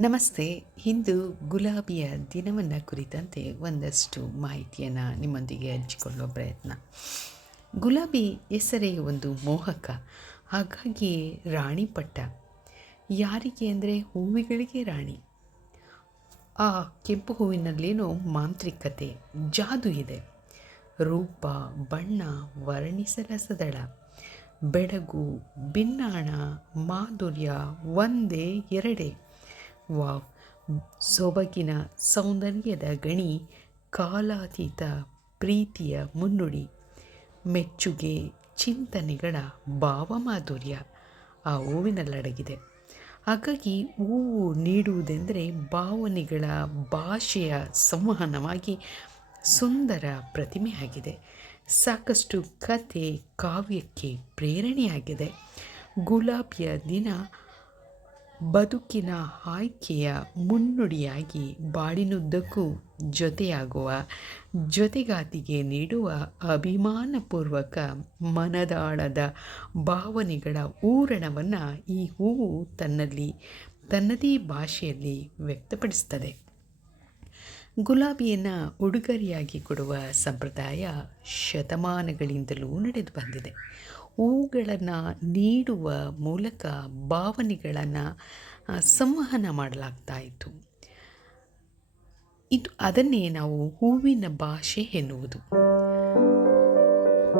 ನಮಸ್ತೆ. ಇಂದು ಗುಲಾಬಿಯ ದಿನವನ್ನು ಕುರಿತಂತೆ ಒಂದಷ್ಟು ಮಾಹಿತಿಯನ್ನು ನಿಮ್ಮೊಂದಿಗೆ ಹಂಚಿಕೊಳ್ಳುವ ಪ್ರಯತ್ನ. ಗುಲಾಬಿ ಹೆಸರೇ ಒಂದು ಮೋಹಕ ಹಾಗಾಗಿಯೇ ರಾಣಿ ಪಟ್ಟ. ಯಾರಿಗೆ ಅಂದರೆ ಹೂವಿಗಳಿಗೆ ರಾಣಿ. ಆ ಕೆಂಪು ಹೂವಿನಲ್ಲೇನೋ ಮಾಂತ್ರಿಕತೆ, ಜಾದು ಇದೆ. ರೂಪ, ಬಣ್ಣ ವರ್ಣಿಸಲಸದಳ ಬೆಡಗು, ಬಿನ್ನಾಣ, ಮಾಧುರ್ಯ, ಒಂದೇ, ಎರಡೇ. ವಾವ್. ಸೊಬಗಿನ ಸೌಂದರ್ಯದ ಗಣಿ, ಕಾಲಾತೀತ ಪ್ರೀತಿಯ ಮುನ್ನುಡಿ, ಮೆಚ್ಚುಗೆ ಚಿಂತನೆಗಳ ಭಾವಮಾಧುರ್ಯ ಆ ಹೂವಿನಲ್ಲಡಗಿದೆ. ಹಾಗಾಗಿ ಹೂವು ನೀಡುವುದೆಂದರೆ ಭಾವನೆಗಳ ಭಾಷೆಯ ಸಂವಹನವಾಗಿ ಸುಂದರ ಪ್ರತಿಮೆಯಾಗಿದೆ. ಸಾಕಷ್ಟು ಕತೆ ಕಾವ್ಯಕ್ಕೆ ಪ್ರೇರಣೆಯಾಗಿದೆ. ಗುಲಾಬಿಯ ದಿನ ಬದುಕಿನ ಆಯ್ಕೆಯ ಮುನ್ನುಡಿಯಾಗಿ ಬಾಳಿನುದ್ದಕ್ಕೂ ಜೊತೆಯಾಗುವ, ಜೊತೆಗಾತಿಗೆ ನೀಡುವ ಅಭಿಮಾನಪೂರ್ವಕ ಮನದಾಳದ ಭಾವನೆಗಳ ಊರಣವನ್ನು ಈ ಹೂವು ತನ್ನಲ್ಲಿ, ತನ್ನದೇ ಭಾಷೆಯಲ್ಲಿ ವ್ಯಕ್ತಪಡಿಸ್ತದೆ ಗುಲಾಬಿಯನ್ನು ಉಡುಗೊರೆಯಾಗಿ ಕೊಡುವ ಸಂಪ್ರದಾಯ ಶತಮಾನಗಳಿಂದಲೂ ನಡೆದು ಬಂದಿದೆ. ಹೂಗಳನ್ನು ನೀಡುವ ಮೂಲಕ ಭಾವನೆಗಳನ್ನು ಸಂವಹನ ಮಾಡಲಾಗ್ತಾ ಇತ್ತು. ಇದು ಅದನ್ನೇ ನಾವು ಹೂವಿನ ಭಾಷೆ ಎನ್ನುವುದು.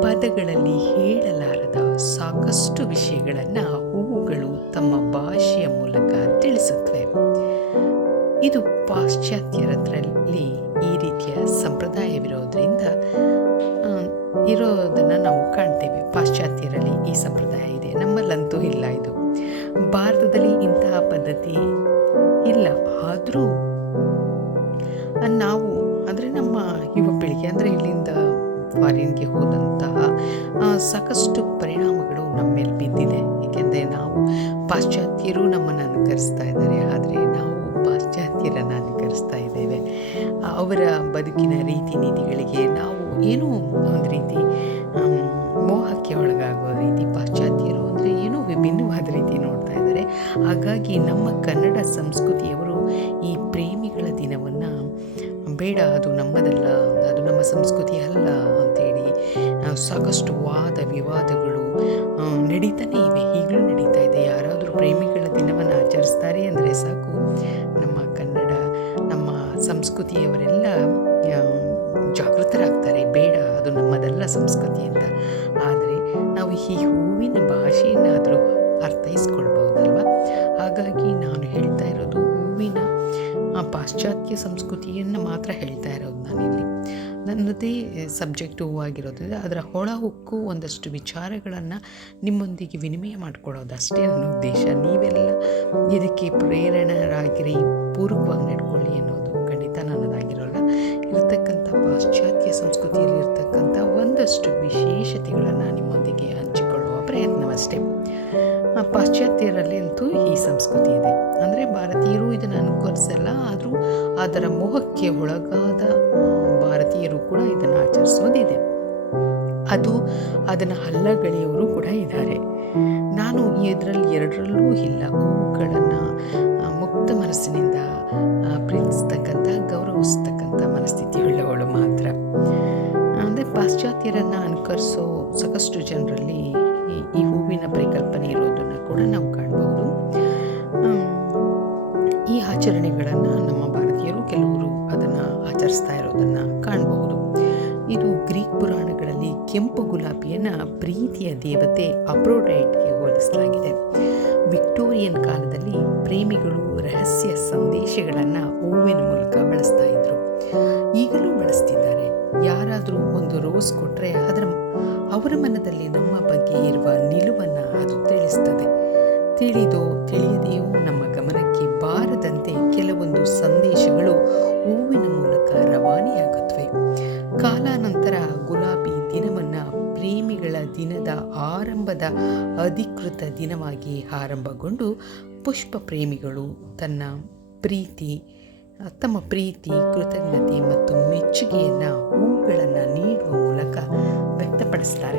ಪದಗಳಲ್ಲಿ ಹೇಳಲಾರದ ಸಾಕಷ್ಟು ವಿಷಯಗಳನ್ನು ಹೂವುಗಳು ತಮ್ಮ ಭಾಷೆಯ ಮೂಲಕ ತಿಳಿಸುತ್ತವೆ. ಇದು ಪಾಶ್ಚಾತ್ಯರದ್ರಲ್ಲಿ ಈ ರೀತಿಯ ಸಂಪ್ರದಾಯವಿರೋದ್ರಿಂದ ಇರೋದನ್ನು ನಾವು ಕಾಣ್ತೇವೆ. ಪಾಶ್ಚಾತ್ಯರಲ್ಲಿ ಈ ಸಂಪ್ರದಾಯ ಇದೆ. ನಮ್ಮಲ್ಲಂತೂ ಇಲ್ಲ ಇದು. ಭಾರತದಲ್ಲಿ ಇಂತಹ ಪದ್ಧತಿ ಇಲ್ಲ. ಆದರೂ ನಾವು, ಅಂದರೆ ನಮ್ಮ ಯುವ ಪೀಳಿಗೆ, ಅಂದರೆ ಇಲ್ಲಿಂದ ಫಾರಿನ್ಗೆ ಹೋದಂತಹ ಸಾಕಷ್ಟು ಪರಿಣಾಮಗಳು ನಮ್ಮ ಮೇಲೆ ಬಿದ್ದಿದೆ. ಏಕೆಂದರೆ ನಾವು ಪಾಶ್ಚಾತ್ಯರು ನಮ್ಮನ್ನು ಅನುಕರಿಸ್ತಾ ಇದ್ದಾರೆ. ಆದರೆ ನಾವು ಪಾಶ್ಚಾತ್ಯರನ್ನು ಅನುಕರಿಸ್ತಾ ಇದ್ದೇವೆ. ಅವರ ಬದುಕಿನ ರೀತಿ ನೀತಿಗಳಿಗೆ ನಾವು ಏನೋ ಒಂದು ರೀತಿ ಮೋಹಕ್ಕೆ ಒಳಗಾಗೋ ರೀತಿ ಪಾಶ್ಚಾತ್ಯರು ಅಂದರೆ ಏನೋ ವಿಭಿನ್ನವಾದ ರೀತಿ ನೋಡ್ತಾ ಇದ್ದಾರೆ. ಹಾಗಾಗಿ ನಮ್ಮ ಕನ್ನಡ ಸಂಸ್ಕೃತಿಯವರು ಈ ಪ್ರೇಮಿಗಳ ದಿನವನ್ನು, ಬೇಡ ಅದು ನಮ್ಮದಲ್ಲ, ಅದು ನಮ್ಮ ಸಂಸ್ಕೃತಿ ಅಲ್ಲ ಅಂತೇಳಿ ಸಾಕಷ್ಟು ವಾದ ವಿವಾದಗಳು ನಡೀತಾನೇ ಇವೆ. ಈಗಲೂ ನಡೀತಾ ಇದೆ. ಯಾರಾದರೂ ಪ್ರೇಮಿಗಳ ದಿನವನ್ನು ಆಚರಿಸ್ತಾರೆ ಅಂದರೆ ಸಾಕು. ನಮ್ಮ ಕನ್ನಡ, ನಮ್ಮ ಸಂಸ್ಕೃತಿಯವರೆಲ್ಲ ಜಾಗೃತರಾಗ್ತಾರೆ. ಬೇಡ, ಅದು ನಮ್ಮದಲ್ಲ ಸಂಸ್ಕೃತಿ ಅಂತ. ಆದರೆ ನಾವು ಈ ಹೂವಿನ ಭಾಷೆಯನ್ನಾದರೂ ಅರ್ಥೈಸ್ಕೊಳ್ಬಹುದಲ್ವ? ಹಾಗಾಗಿ ನಾನು ಹೇಳ್ತಾ ಇರೋದು ಹೂವಿನ ಪಾಶ್ಚಾತ್ಯ ಸಂಸ್ಕೃತಿಯನ್ನು ಮಾತ್ರ ಹೇಳ್ತಾ ಇರೋದು ನಾನಿಲ್ಲಿ. ನನ್ನದೇ ಸಬ್ಜೆಕ್ಟ್ ಹೂವಾಗಿರೋದ್ರಿಂದ ಅದರ ಹೊಳ ಹೊಕ್ಕು ಒಂದಷ್ಟು ವಿಚಾರಗಳನ್ನು ನಿಮ್ಮೊಂದಿಗೆ ವಿನಿಮಯ ಮಾಡಿಕೊಳ್ಳೋದು ಅಷ್ಟೇ ನನ್ನ ಉದ್ದೇಶ. ನೀವೆಲ್ಲ ಇದಕ್ಕೆ ಪ್ರೇರಣರಾಗಿರಿ, ಪೂರ್ವಕವಾಗಿ ನಡ್ಕೊಳ್ಳಿ ಅನ್ನೋದು ಖಂಡಿತ ನನ್ನದಾಗಿರೋಲ್ಲ. ಇರ್ತಕ್ಕಂಥ ಒಂದಷ್ಟು ವಿಶೇಷತೆಗಳನ್ನು ನಿಮ್ಮೊಂದಿಗೆ ಹಂಚಿಕೊಳ್ಳುವ ಪ್ರಯತ್ನವಷ್ಟೇ. ಪಾಶ್ಚಾತ್ಯರಲ್ಲಿ ಅಂತೂ ಈ ಸಂಸ್ಕೃತಿ ಇದೆ. ಅಂದರೆ ಭಾರತೀಯರು ಇದನ್ನು ಅನುಕರಿಸಲ್ಲ ಆದರೂ ಅದರ ಮೋಹಕ್ಕೆ ಒಳಗಾದ ಭಾರತೀಯರು ಕೂಡ ಇದನ್ನು ಆಚರಿಸೋದಿದೆ. ಅದು ಅದನ್ನು ಹಲ್ಲಗಳಿಯವರು ಕೂಡ ಇದ್ದಾರೆ. ನಾನು ಇದರಲ್ಲಿ ಎರಡರಲ್ಲೂ ಇಲ್ಲ. ಹೂವುಗಳನ್ನು ಮುಕ್ತ ಮನಸ್ಸಿನಿಂದ ಪ್ರೀತಿಸ್ತಕ್ಕಂಥ, ಗೌರವಿಸ್ತಕ್ಕಂಥ ಮನಸ್ಥಿತಿ ಪಾಶ್ಚಾತ್ಯರನ್ನು ಅನುಕರಿಸೋ ಸಾಕಷ್ಟು ಜನರಲ್ಲಿ ಈ ಹೂವಿನ ಪರಿಕಲ್ಪನೆ ಇರೋದನ್ನು ಕೂಡ ನಾವು ಕಾಣಬಹುದು ಈ ಆಚರಣೆಗಳನ್ನು ನಮ್ಮ ಭಾರತೀಯರು ಕೆಲವರು ಅದನ್ನು ಆಚರಿಸ್ತಾ ಇರೋದನ್ನು ಕಾಣಬಹುದು ಇದು ಗ್ರೀಕ್ ಪುರಾಣಗಳಲ್ಲಿ ಕೆಂಪು ಗುಲಾಬಿಯನ್ನು ಪ್ರೀತಿಯ ದೇವತೆ ಅಪ್ರೋಡೈಟ್ಗೆ ಹೋಲಿಸಲಾಗಿದೆ. ವಿಕ್ಟೋರಿಯನ್ ಕಾಲದಲ್ಲಿ ಪ್ರೇಮಿಗಳು ರಹಸ್ಯ ಸಂದೇಶಗಳನ್ನು ಹೂವಿನ ಮೂಲಕ ಬಳಸ್ತಾ ಇದ್ರು. ಈಗಲೂ ಯಾರಾದರೂ ಒಂದು ರೋಸ್ ಕೊಟ್ಟರೆ ಅದರ ಅವರ ಮನದಲ್ಲಿ ನಮ್ಮ ಬಗ್ಗೆ ಇರುವ ನಿಲುವನ್ನು ಅದು ತಿಳಿಸ್ತದೆ. ತಿಳಿದೋ ತಿಳಿಯದೆಯೋ ನಮ್ಮ ಗಮನಕ್ಕೆ ಬಾರದಂತೆ ಕೆಲವೊಂದು ಸಂದೇಶಗಳು ಹೂವಿನ ಮೂಲಕ ರವಾನೆಯಾಗುತ್ತವೆ. ಕಾಲಾನಂತರ ಗುಲಾಬಿ ದಿನವನ್ನು ಪ್ರೇಮಿಗಳ ದಿನದ ಆರಂಭದ ಅಧಿಕೃತ ದಿನವಾಗಿ ಆರಂಭಗೊಂಡು ಪುಷ್ಪ ಪ್ರೇಮಿಗಳು ತನ್ನ ಪ್ರೀತಿ, ತಮ್ಮ ಪ್ರೀತಿ, ಕೃತಜ್ಞತೆ ಮತ್ತು ಮೆಚ್ಚುಗೆಯನ್ನು ಹೂಗಳನ್ನು ನೀಡುವ ಮೂಲಕ ವ್ಯಕ್ತಪಡಿಸ್ತಾರೆ.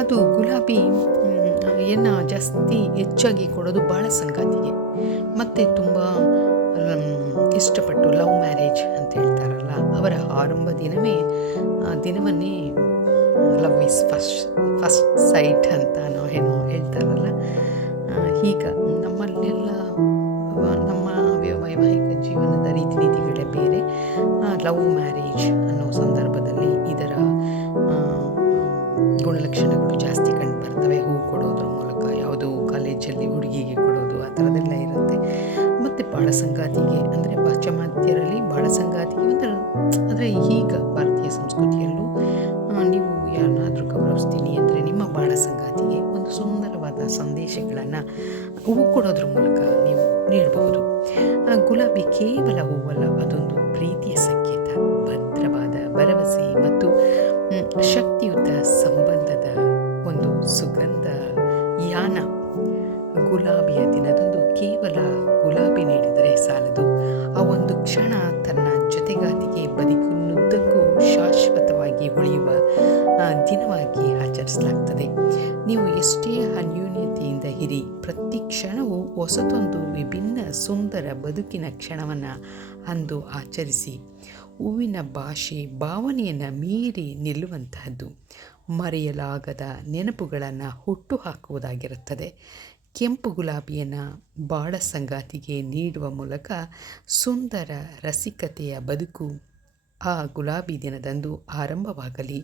ಅದು ಗುಲಾಬಿ ಏನ ಜಾಸ್ತಿ ಹೆಚ್ಚಾಗಿ ಕೊಡೋದು ಭಾಳ ಸಂಗಾತಿಗೆ. ಮತ್ತು ತುಂಬ ಇಷ್ಟಪಟ್ಟು ಲವ್ ಮ್ಯಾರೇಜ್ ಅಂತ ಹೇಳ್ತಾರಲ್ಲ, ಅವರ ಆರಂಭ ದಿನವೇ ದಿನವನ್ನೇ love is first first sight ಅಂತ ನಾವು ಏನು ಹೇಳ್ತಾರಲ್ಲ. ಈಗ ನಮ್ಮಲ್ಲೆಲ್ಲ ಲವ್ ಮ್ಯಾರೇಜ್ ಅನ್ನೋ ಸಂದರ್ಭದಲ್ಲಿ ಇದರ ಗುಣಲಕ್ಷಣಗಳು ಜಾಸ್ತಿ ಕಂಡು ಬರ್ತವೆ. ಹೂ ಕೊಡೋದ್ರ ಮೂಲಕ ಯಾವುದೋ ಕಾಲೇಜಲ್ಲಿ ಹುಡುಗಿಗೆ ಕೊಡೋದು ಆ ಥರದ್ದೆಲ್ಲ ಇರುತ್ತೆ. ಮತ್ತು ಬಾಳ ಸಂಗಾತಿಗೆ ಅಂದರೆ ಪಾಶ್ಚಿಮಾತ್ಯರಲ್ಲಿ ಬಾಳ ಸಂಗಾತಿಗೆ ಒಂದು ಅಂದರೆ ಈಗ ಭಾರತೀಯ ಸಂಸ್ಕೃತಿಯಲ್ಲೂ ನೀವು ಯಾರನ್ನಾದರೂ ಗೌರವಿಸ್ತೀನಿ ಅಂದರೆ ನಿಮ್ಮ ಬಾಳ ಸಂಗಾತಿಗೆ ಒಂದು ಸುಂದರವಾದ ಸಂದೇಶಗಳನ್ನು ಹೂ ಕೊಡೋದ್ರ ಮೂಲಕ ನೀವು ನೀಡಬಹುದು ಗುಲಾಬಿ ಕೇವಲ ಹೂವಲ್ಲ, ಅದೊಂದು ಪ್ರೀತಿಯ ಎಷ್ಟೇ ಅನ್ಯೂನ್ಯತೆಯಿಂದ ಹಿರಿ, ಪ್ರತಿ ಕ್ಷಣವು ಹೊಸತೊಂದು ವಿಭಿನ್ನ ಸುಂದರ ಬದುಕಿನ ಕ್ಷಣವನ್ನು ಅಂದು ಆಚರಿಸಿ, ಹೂವಿನ ಭಾಷೆ ಭಾವನೆಯನ್ನು ಮೀರಿ ನಿಲ್ಲುವಂತಹದ್ದು ಮರೆಯಲಾಗದ ನೆನಪುಗಳನ್ನು ಹುಟ್ಟು ಹಾಕುವುದಾಗಿರುತ್ತದೆ ಕೆಂಪು ಗುಲಾಬಿಯನ್ನು ಬಾಳ ಸಂಗಾತಿಗೆ ನೀಡುವ ಮೂಲಕ ಸುಂದರ ರಸಿಕತೆಯ ಬದುಕು ಆ ಗುಲಾಬಿ ದಿನದಂದು ಆರಂಭವಾಗಲಿ.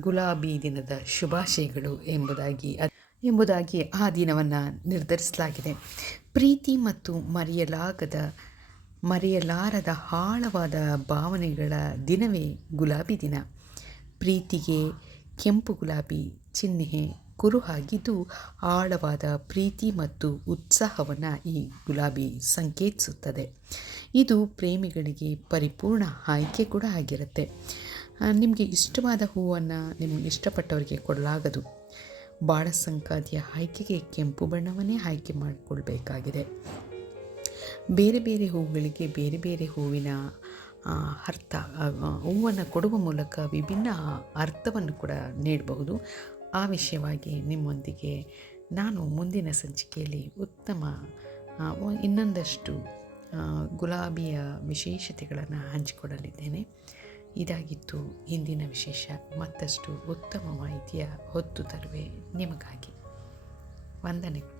ಗುಲಾಬಿ ದಿನದ ಶುಭಾಶಯಗಳು ಎಂಬುದಾಗಿ ಎಂಬುದಾಗಿ ಆ ದಿನವನ್ನು ನಿರ್ಧರಿಸಲಾಗಿದೆ. ಪ್ರೀತಿ ಮತ್ತು ಮರೆಯಲಾಗದ, ಮರೆಯಲಾರದ ಆಳವಾದ ಭಾವನೆಗಳ ದಿನವೇ ಗುಲಾಬಿ ದಿನ. ಪ್ರೀತಿಗೆ ಕೆಂಪು ಗುಲಾಬಿ ಚಿಹ್ನೆ ಕುರುಹಾಗಿದ್ದು, ಆಳವಾದ ಪ್ರೀತಿ ಮತ್ತು ಉತ್ಸಾಹವನ್ನು ಈ ಗುಲಾಬಿ ಸಂಕೇತಿಸುತ್ತದೆ. ಇದು ಪ್ರೇಮಿಗಳಿಗೆ ಪರಿಪೂರ್ಣ ಆಯ್ಕೆ ಕೂಡ ಆಗಿರುತ್ತೆ. ನಿಮಗೆ ಇಷ್ಟವಾದ ಹೂವನ್ನು ನಿಮಗೆ ಇಷ್ಟಪಟ್ಟವರಿಗೆ ಕೊಡಲಾಗದು. ಬಾಳ ಸಂಕಾದಿಯ ಆಯ್ಕೆಗೆ ಕೆಂಪು ಬಣ್ಣವನ್ನೇ ಆಯ್ಕೆ ಮಾಡಿಕೊಳ್ಬೇಕಾಗಿದೆ. ಬೇರೆ ಬೇರೆ ಹೂಗಳಿಗೆ ಬೇರೆ ಬೇರೆ ಹೂವಿನ ಅರ್ಥ ಹೂವನ್ನು ಕೊಡುವ ಮೂಲಕ ವಿಭಿನ್ನ ಅರ್ಥವನ್ನು ಕೂಡ ನೀಡಬಹುದು. ಆ ವಿಷಯವಾಗಿ ನಿಮ್ಮೊಂದಿಗೆ ನಾನು ಮುಂದಿನ ಸಂಚಿಕೆಯಲ್ಲಿ ಉತ್ತಮ ಇನ್ನೊಂದಷ್ಟು ಗುಲಾಬಿಯ ವಿಶೇಷತೆಗಳನ್ನು ಹಂಚಿಕೊಡಲಿದ್ದೇನೆ. ಇದಾಗಿತ್ತು ಇಂದಿನ ವಿಶೇಷ ಮತ್ತಷ್ಟು ಉತ್ತಮ ಮಾಹಿತಿಯ ಹೊತ್ತು ತರುವೆ ನಿಮಗಾಗಿ. ವಂದನೆಗಳು.